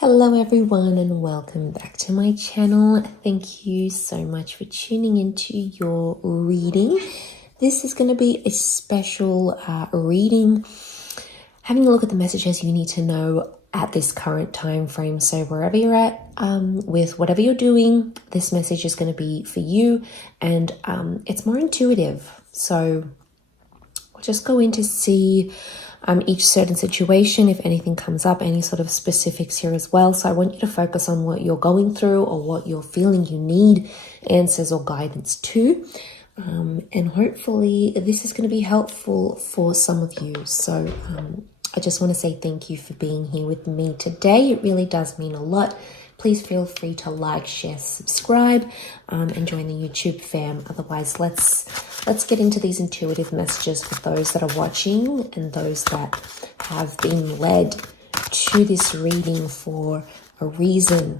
Hello everyone and welcome back to my channel. Thank you so much for tuning into your reading. This is going to be a special reading, having a look at the messages you need to know at this current time frame. So wherever you're at with whatever you're doing, this message is going to be for you, and it's more intuitive. So we'll just go in to see each certain situation, if anything comes up, any sort of specifics here as well. So I want you to focus on what you're going through or what you're feeling you need answers or guidance to. And hopefully this is going to be helpful for some of you. So I just want to say thank you for being here with me today. It really does mean a lot. Please feel free to like, share, subscribe, and join the YouTube fam. Otherwise, let's get into these intuitive messages for those that are watching and those that have been led to this reading for a reason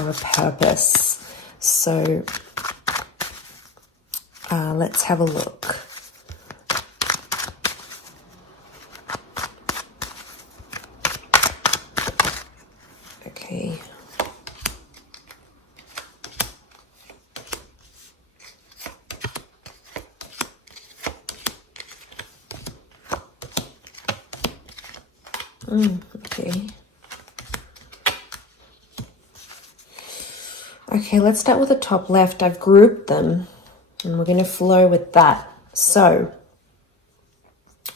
or a purpose. So let's have a look. Okay. Okay, let's start with the top left. I've grouped them and we're going to flow with that. So,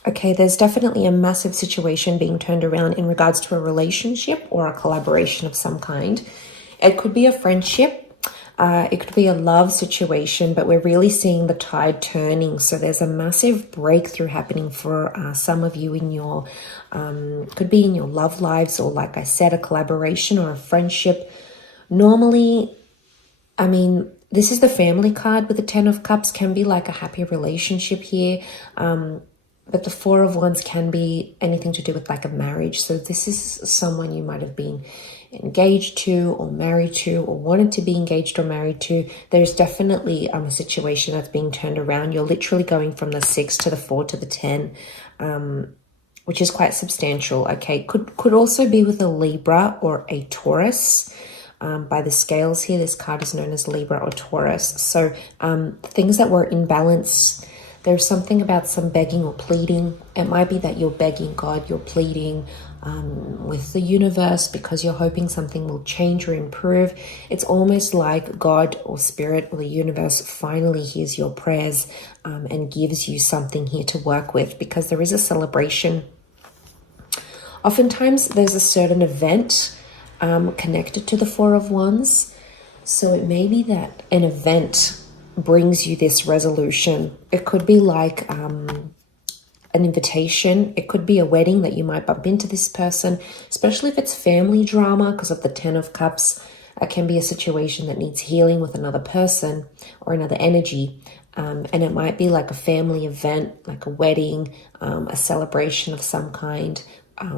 okay, there's definitely a massive situation being turned around in regards to a relationship or a collaboration of some kind. It could be a friendship. It could be a love situation, but we're really seeing the tide turning. So there's a massive breakthrough happening for some of you in your, could be in your love lives, or like I said, a collaboration or a friendship. Normally, I mean, this is the family card with the Ten of Cups, can be like a happy relationship here. But the Four of Wands can be anything to do with like a marriage. So this is someone you might have been engaged to or married to or wanted to be engaged or married to. There's definitely a situation that's being turned around. You're literally going from the 6 to the 4 to the 10, which is quite substantial. Okay, could also be with a Libra or a Taurus. By the scales here, this card is known as Libra or Taurus. So things that were in balance. There's something about some begging or pleading. It might be that you're begging God, you're pleading with the universe because you're hoping something will change or improve. It's almost like God or Spirit or the universe finally hears your prayers and gives you something here to work with, because there is a celebration. Oftentimes there's a certain event connected to the Four of Wands. So it may be that an event brings you this resolution. It could be like an invitation. It could be a wedding that you might bump into this person, especially if it's family drama because of the Ten of Cups. It can be a situation that needs healing with another person or another energy. And it might be like a family event, like a wedding, a celebration of some kind,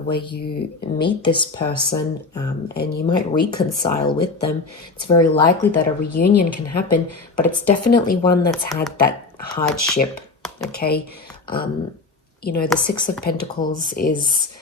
where you meet this person and you might reconcile with them. It's very likely that a reunion can happen, but it's definitely one that's had that hardship. Okay, you know, the Six of Pentacles is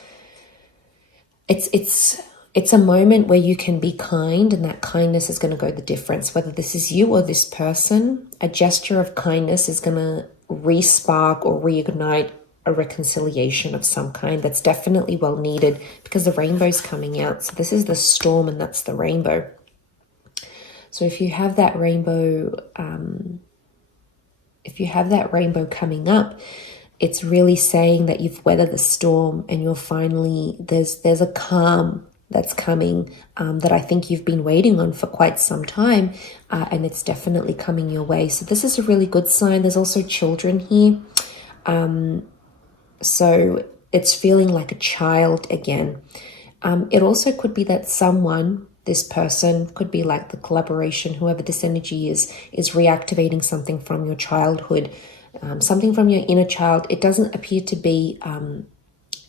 it's a moment where you can be kind, and that kindness is going to go the difference. Whether this is you or this person, a gesture of kindness is going to re-spark or reignite a reconciliation of some kind that's definitely well needed, because the rainbow's coming out. So this is the storm and that's the rainbow. So if you have that rainbow, coming up, it's really saying that you've weathered the storm and you're finally, there's a calm that's coming that I think you've been waiting on for quite some time, and it's definitely coming your way. So this is a really good sign. There's also children here. So it's feeling like a child again. It also could be that someone, this person, could be like the collaboration, whoever this energy is reactivating something from your childhood, something from your inner child. It doesn't appear to be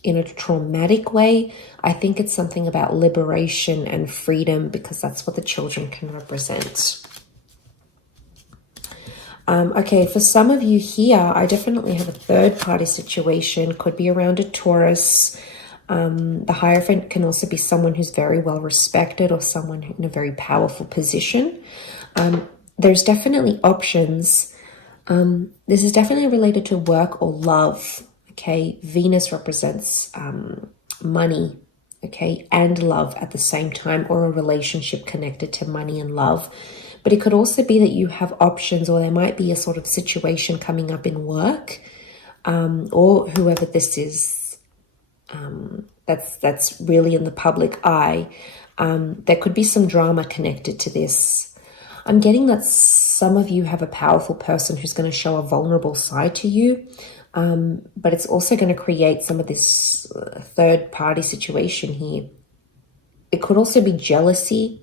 in a traumatic way. I think it's something about liberation and freedom, because that's what the children can represent. Okay, for some of you here, I definitely have a third party situation. Could be around a Taurus. The Hierophant can also be someone who's very well respected or someone in a very powerful position. There's definitely options. This is definitely related to work or love. Okay, Venus represents money, okay, and love at the same time, or a relationship connected to money and love. But it could also be that you have options, or there might be a sort of situation coming up in work, or whoever this is, that's really in the public eye. There could be some drama connected to this. I'm getting that some of you have a powerful person who's going to show a vulnerable side to you, but it's also going to create some of this third party situation here. It could also be jealousy.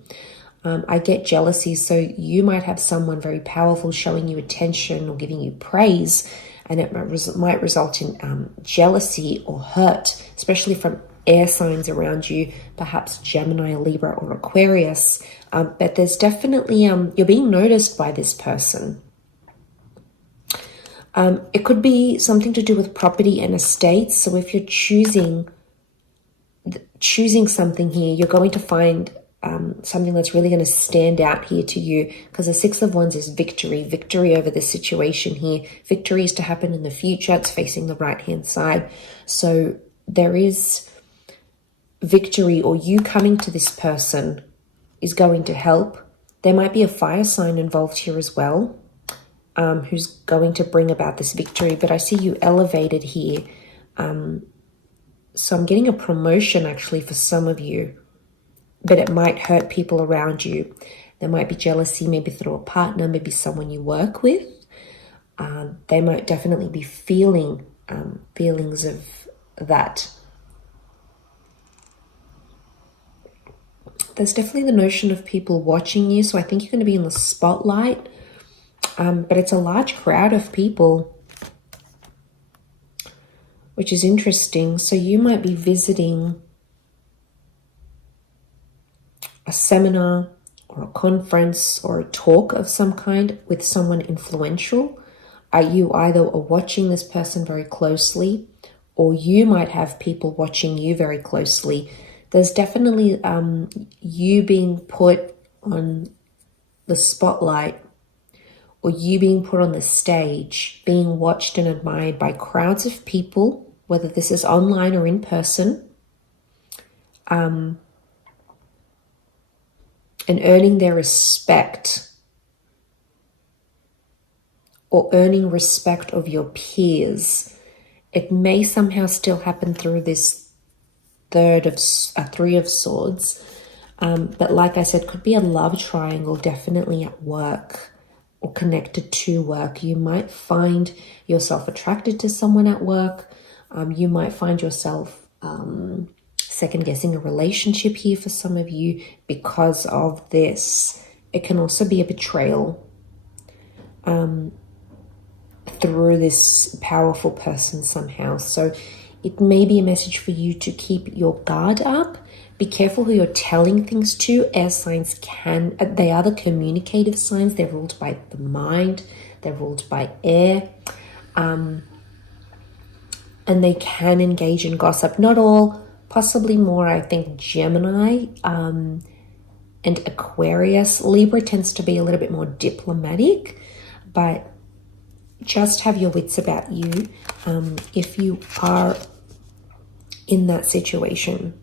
I get jealousy, so you might have someone very powerful showing you attention or giving you praise, and it might result in jealousy or hurt, especially from air signs around you, perhaps Gemini, Libra, or Aquarius. But there's definitely, you're being noticed by this person. It could be something to do with property and estates. So if you're choosing something here, you're going to find something that's really going to stand out here to you, because the Six of Wands is victory over the situation here. Victory is to happen in the future. It's facing the right hand side. So there is victory, or you coming to this person is going to help. There might be a fire sign involved here as well, who's going to bring about this victory. But I see you elevated here. So I'm getting a promotion actually for some of you, but it might hurt people around you. There might be jealousy, maybe through a partner, maybe someone you work with. They might definitely be feeling feelings of that. There's definitely the notion of people watching you, so I think you're going to be in the spotlight, but it's a large crowd of people, which is interesting. So you might be visiting a seminar or a conference or a talk of some kind with someone influential. You either are watching this person very closely, or you might have people watching you very closely. There's definitely you being put on the spotlight, or you being put on the stage, being watched and admired by crowds of people, whether this is online or in person, and earning their respect, or earning respect of your peers. It may somehow still happen through this Three of Swords, but like I said, could be a love triangle, definitely at work or connected to work. You might find yourself attracted to someone at work. You might find yourself second guessing a relationship here for some of you because of this. It can also be a betrayal through this powerful person somehow. So it may be a message for you to keep your guard up. Be careful who you're telling things to. Air signs they are the communicative signs. They're ruled by the mind. They're ruled by air. And they can engage in gossip. Not all, possibly more, I think, Gemini and Aquarius. Libra tends to be a little bit more diplomatic, but just have your wits about you if you are in that situation.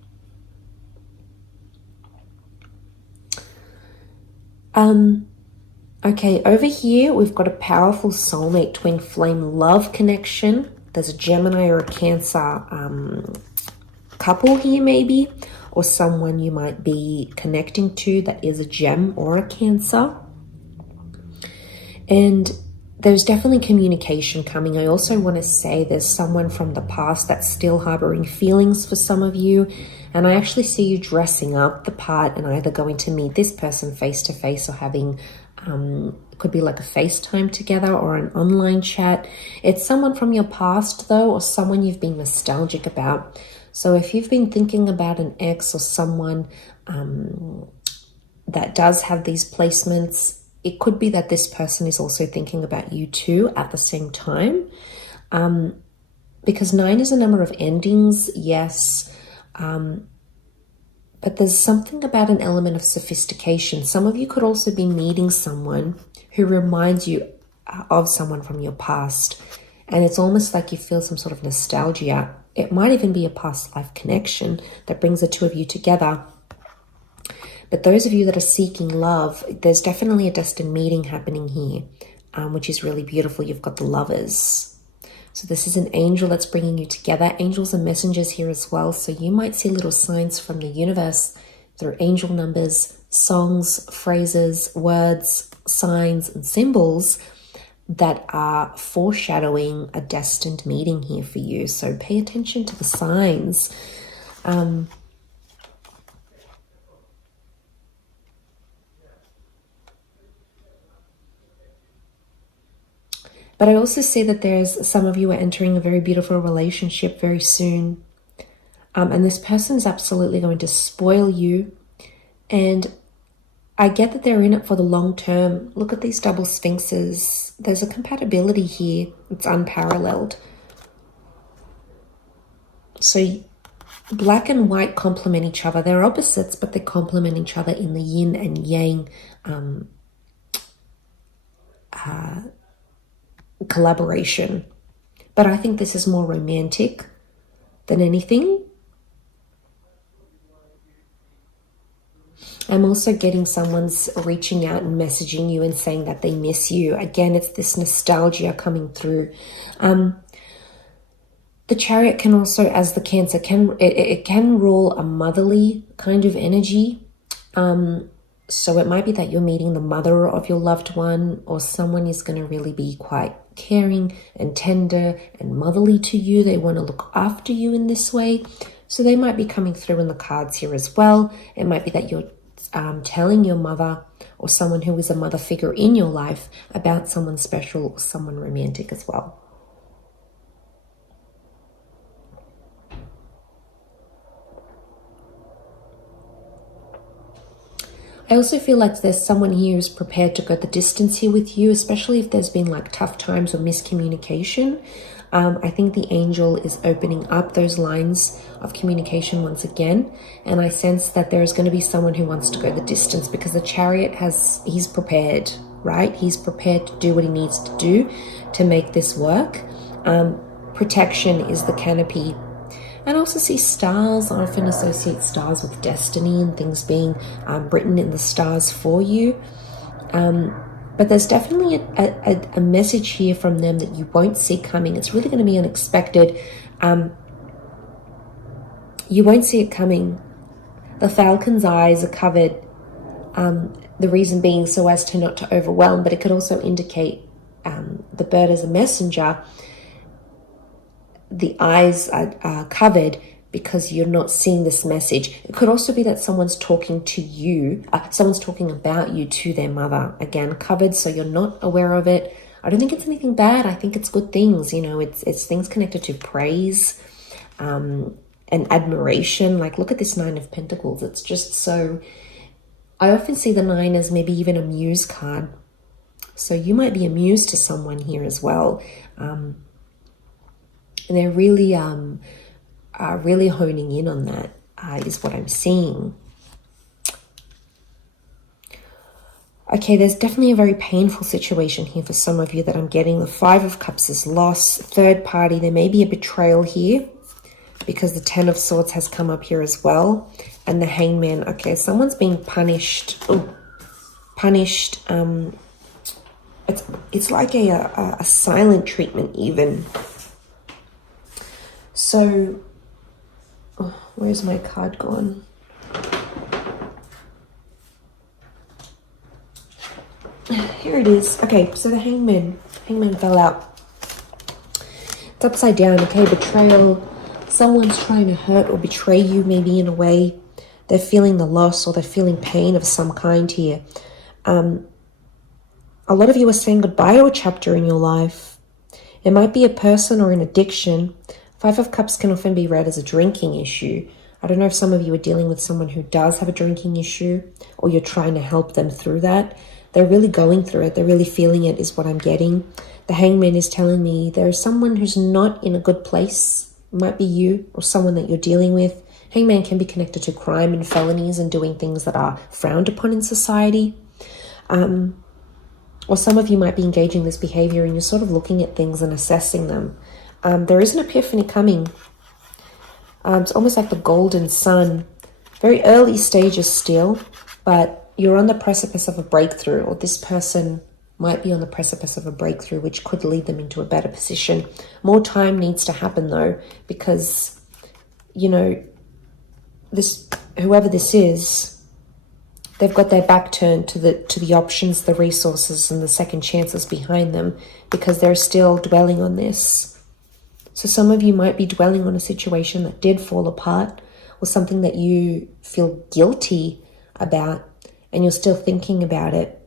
Okay, over here we've got a powerful soulmate twin flame love connection. There's a Gemini or a Cancer couple here maybe, or someone you might be connecting to that is a Gem or a Cancer. And there's definitely communication coming. I also want to say there's someone from the past that's still harboring feelings for some of you. And I actually see you dressing up the part and either going to meet this person face to face or having, could be like a FaceTime together or an online chat. It's someone from your past though, or someone you've been nostalgic about. So if you've been thinking about an ex or someone that does have these placements, it could be that this person is also thinking about you too at the same time. Because 9 is a number of endings, yes. But there's something about an element of sophistication. Some of you could also be meeting someone who reminds you of someone from your past. And it's almost like you feel some sort of nostalgia. It might even be a past life connection that brings the two of you together. But those of you that are seeking love, there's definitely a destined meeting happening here, which is really beautiful. You've got the lovers. So this is an angel that's bringing you together. Angels are messengers here as well. So you might see little signs from the universe through angel numbers, songs, phrases, words, signs, and symbols that are foreshadowing a destined meeting here for you. So pay attention to the signs. But I also see that there's some of you are entering a very beautiful relationship very soon. And this person is absolutely going to spoil you. And I get that they're in it for the long term. Look at these double sphinxes. There's a compatibility here. It's unparalleled. So black and white complement each other. They're opposites, but they complement each other in the yin and yang collaboration. But I think this is more romantic than anything. I'm also getting someone's reaching out and messaging you and saying that they miss you. Again, it's this nostalgia coming through. The Chariot can also, as the Cancer, it can rule a motherly kind of energy. So it might be that you're meeting the mother of your loved one, or someone is going to really be quite caring and tender and motherly to you. They want to look after you in this way. So they might be coming through in the cards here as well. It might be that you're telling your mother or someone who is a mother figure in your life about someone special or someone romantic as well. I also feel like there's someone here who's prepared to go the distance here with you, especially if there's been like tough times or miscommunication. I think the angel is opening up those lines of communication once again. And I sense that there is going to be someone who wants to go the distance, because the Chariot he's prepared, right? He's prepared to do what he needs to do to make this work. Protection is the canopy. And I also see stars. I often associate stars with destiny and things being written in the stars for you. But there's definitely a message here from them that you won't see coming. It's really going to be unexpected. You won't see it coming. The falcon's eyes are covered. The reason being so as to not to overwhelm, but it could also indicate the bird as a messenger. The eyes are covered because you're not seeing this message. It could also be that someone's talking to you, someone's talking about you to their mother. Again, covered, so you're not aware of it. I don't think it's anything bad. I think it's good things. You know, it's things connected to praise and admiration. Like, look at this Nine of Pentacles. It's just so... I often see the 9 as maybe even a muse card. So you might be a muse to someone here as well. And they're really honing in on that, is what I'm seeing. Okay, there's definitely a very painful situation here for some of you that I'm getting. The 5 of Cups is loss, third party. There may be a betrayal here because the 10 of Swords has come up here as well. And the Hangman. Okay, someone's being punished. Oh, punished. It's like a silent treatment even. So, where's my card gone? Here it is. Okay, so the Hangman fell out. It's upside down. Okay, betrayal. Someone's trying to hurt or betray you, maybe in a way. They're feeling the loss or they're feeling pain of some kind here. A lot of you are saying goodbye to a chapter in your life. It might be a person or an addiction. 5 of Cups can often be read as a drinking issue. I don't know if some of you are dealing with someone who does have a drinking issue, or you're trying to help them through that. They're really going through it. They're really feeling it, is what I'm getting. The Hangman is telling me there's someone who's not in a good place. It might be you or someone that you're dealing with. Hangman can be connected to crime and felonies and doing things that are frowned upon in society. Or some of you might be engaging this behavior and you're sort of looking at things and assessing them. There is an epiphany coming. It's almost like the golden sun. Very early stages still, but you're on the precipice of a breakthrough, or this person might be on the precipice of a breakthrough, which could lead them into a better position. More time needs to happen though, because, you know, whoever this is, they've got their back turned to the options, the resources, and the second chances behind them, because they're still dwelling on this. So some of you might be dwelling on a situation that did fall apart, or something that you feel guilty about, and you're still thinking about it.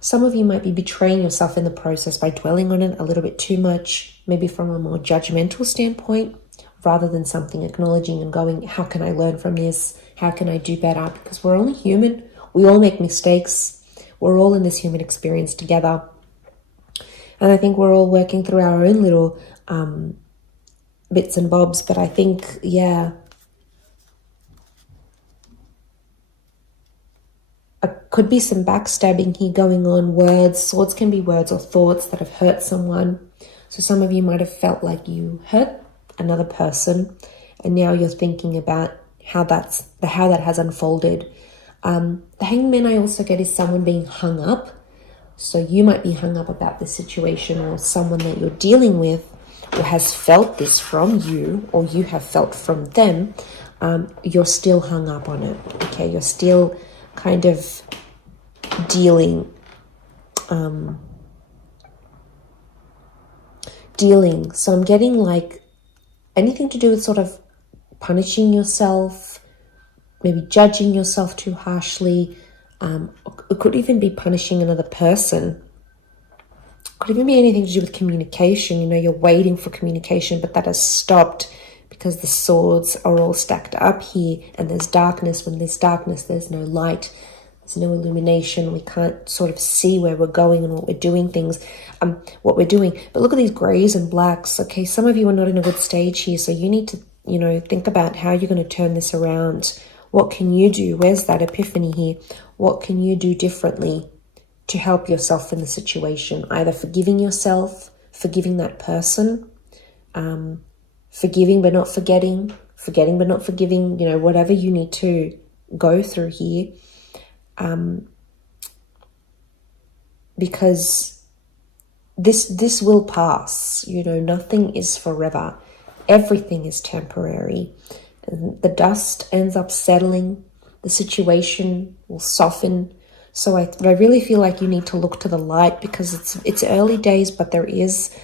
Some of you might be betraying yourself in the process by dwelling on it a little bit too much, maybe from a more judgmental standpoint, rather than something acknowledging and going, how can I learn from this? How can I do better? Because we're only human. We all make mistakes. We're all in this human experience together. And I think we're all working through our own little bits and bobs. But I think, yeah, could be some backstabbing here going on. Words, swords can be words or thoughts that have hurt someone. So some of you might have felt like you hurt another person, and now you're thinking about how that has unfolded. The hangman I also get is someone being hung up. So you might be hung up about this situation, or someone that you're dealing with or has felt this from you, or you have felt from them. You're still hung up on it. Okay, you're still kind of dealing. So I'm getting like anything to do with sort of punishing yourself, maybe judging yourself too harshly. It could even be punishing another person. Could even be anything to do with communication. You know, you're waiting for communication, but that has stopped because the swords are all stacked up here, and there's darkness. When there's darkness, there's no light. There's no illumination. We can't sort of see where we're going and what we're doing what we're doing. But look at these grays and blacks. Okay, some of you are not in a good stage here, so you need to, you know, think about how you're going to turn this around. What can you do? Where's that epiphany here? What can you do differently to help yourself in the situation? Either forgiving yourself, forgiving that person, forgiving but not forgetting, forgetting but not forgiving, you know, whatever you need to go through here. Because this will pass, you know, nothing is forever. Everything is temporary. And the dust ends up settling. The situation will soften. So I really feel like you need to look to the light, because it's early days, but there is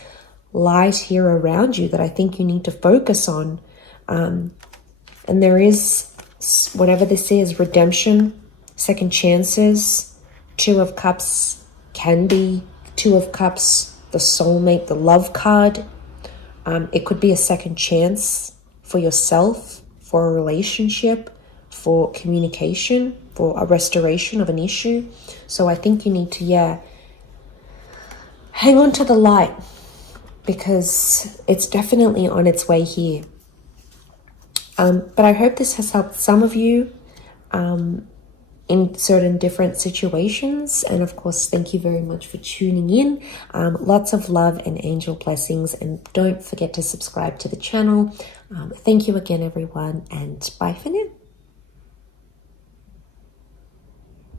light here around you that I think you need to focus on. And there is, whatever this is, redemption, second chances. Two of Cups can be Two of Cups, the soulmate, the love card. It could be a second chance for yourself, for a relationship, for communication, for a restoration of an issue. So I think you need to, hang on to the light, because it's definitely on its way here. But I hope this has helped some of you in certain different situations. And of course, thank you very much for tuning in. Lots of love and angel blessings. And don't forget to subscribe to the channel. Thank you again, everyone. And bye for now.